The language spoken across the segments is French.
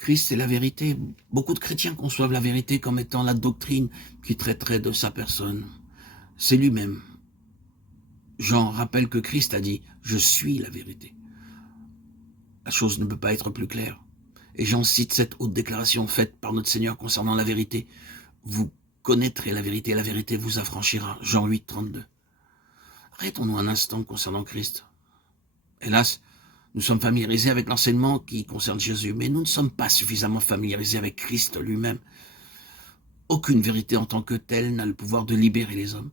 Christ est la vérité. Beaucoup de chrétiens conçoivent la vérité comme étant la doctrine qui traiterait de sa personne. C'est lui-même. Jean rappelle que Christ a dit « Je suis la vérité ». La chose ne peut pas être plus claire. Et Jean cite cette haute déclaration faite par notre Seigneur concernant la vérité. « Vous connaîtrez la vérité vous affranchira ». Jean 8, 32. Arrêtons-nous un instant concernant Christ. Hélas, nous sommes familiarisés avec l'enseignement qui concerne Jésus, mais nous ne sommes pas suffisamment familiarisés avec Christ lui-même. Aucune vérité en tant que telle n'a le pouvoir de libérer les hommes.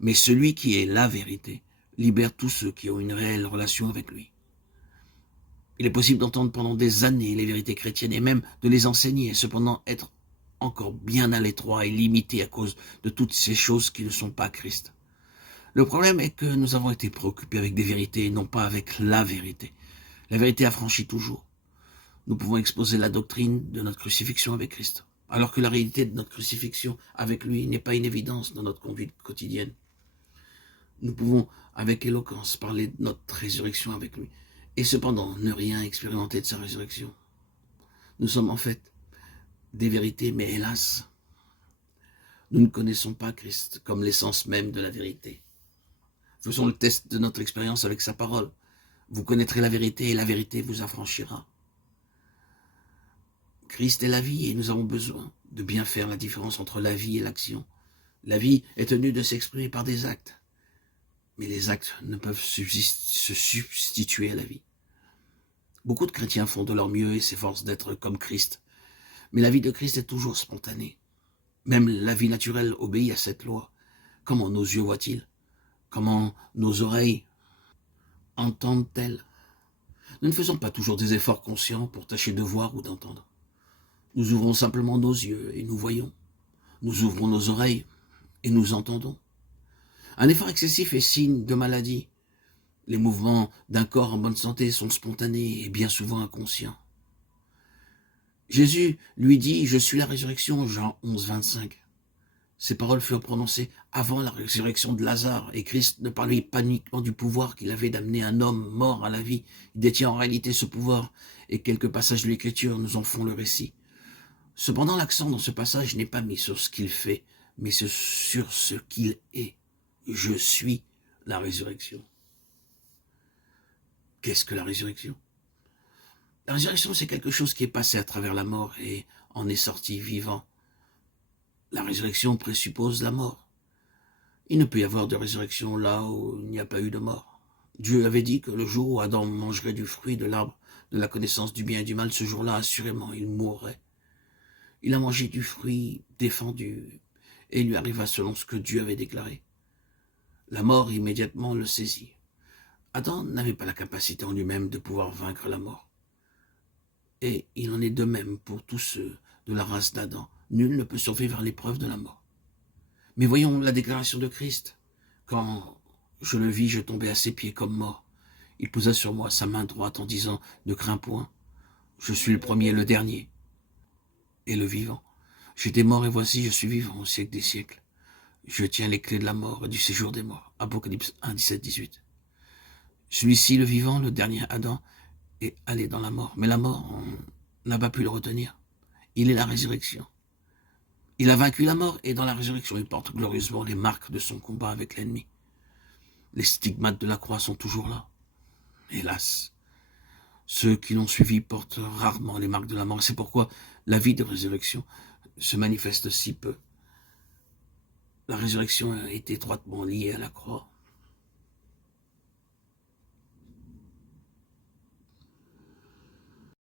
Mais celui qui est la vérité libère tous ceux qui ont une réelle relation avec lui. Il est possible d'entendre pendant des années les vérités chrétiennes et même de les enseigner, et cependant être encore bien à l'étroit et limité à cause de toutes ces choses qui ne sont pas Christ. Le problème est que nous avons été préoccupés avec des vérités et non pas avec la vérité. La vérité affranchit toujours. Nous pouvons exposer la doctrine de notre crucifixion avec Christ, alors que la réalité de notre crucifixion avec lui n'est pas une évidence dans notre conduite quotidienne. Nous pouvons avec éloquence parler de notre résurrection avec lui, et cependant ne rien expérimenter de sa résurrection. Nous sommes en fait des vérités, mais hélas, nous ne connaissons pas Christ comme l'essence même de la vérité. Faisons le test de notre expérience avec sa parole. Vous connaîtrez la vérité et la vérité vous affranchira. Christ est la vie et nous avons besoin de bien faire la différence entre la vie et l'action. La vie est tenue de s'exprimer par des actes, mais les actes ne peuvent se substituer à la vie. Beaucoup de chrétiens font de leur mieux et s'efforcent d'être comme Christ, mais la vie de Christ est toujours spontanée. Même la vie naturelle obéit à cette loi. Comment nos yeux voient-ils? Comment nos oreilles entendent-elles? Nous ne faisons pas toujours des efforts conscients pour tâcher de voir ou d'entendre. Nous ouvrons simplement nos yeux et nous voyons. Nous ouvrons nos oreilles et nous entendons. Un effort excessif est signe de maladie. Les mouvements d'un corps en bonne santé sont spontanés et bien souvent inconscients. Jésus lui dit « Je suis la résurrection » Jean 11, 25. Ces paroles furent prononcées avant la résurrection de Lazare, et Christ ne parlait pas uniquement du pouvoir qu'il avait d'amener un homme mort à la vie. Il détient en réalité ce pouvoir, et quelques passages de l'Écriture nous en font le récit. Cependant, l'accent dans ce passage n'est pas mis sur ce qu'il fait, mais sur ce qu'il est. Je suis la résurrection. Qu'est-ce que la résurrection? La résurrection, c'est quelque chose qui est passé à travers la mort et en est sorti vivant. La résurrection présuppose la mort. Il ne peut y avoir de résurrection là où il n'y a pas eu de mort. Dieu avait dit que le jour où Adam mangerait du fruit de l'arbre de la connaissance du bien et du mal, ce jour-là, assurément, il mourrait. Il a mangé du fruit défendu, et il lui arriva selon ce que Dieu avait déclaré. La mort immédiatement le saisit. Adam n'avait pas la capacité en lui-même de pouvoir vaincre la mort. Et il en est de même pour tous ceux de la race d'Adam. Nul ne peut survivre à l'épreuve de la mort. Mais voyons la déclaration de Christ. Quand je le vis, je tombais à ses pieds comme mort. Il posa sur moi sa main droite en disant « Ne crains point, je suis le premier et le dernier, et le vivant. J'étais mort et voici, je suis vivant au siècle des siècles. Je tiens les clés de la mort et du séjour des morts. » Apocalypse 1, 17, 18. Celui-ci, le vivant, le dernier Adam, est allé dans la mort. Mais la mort, on n'a pas pu le retenir. Il est la résurrection. Il a vaincu la mort et dans la résurrection, il porte glorieusement les marques de son combat avec l'ennemi. Les stigmates de la croix sont toujours là. Hélas, ceux qui l'ont suivi portent rarement les marques de la mort. C'est pourquoi la vie de résurrection se manifeste si peu. La résurrection est étroitement liée à la croix.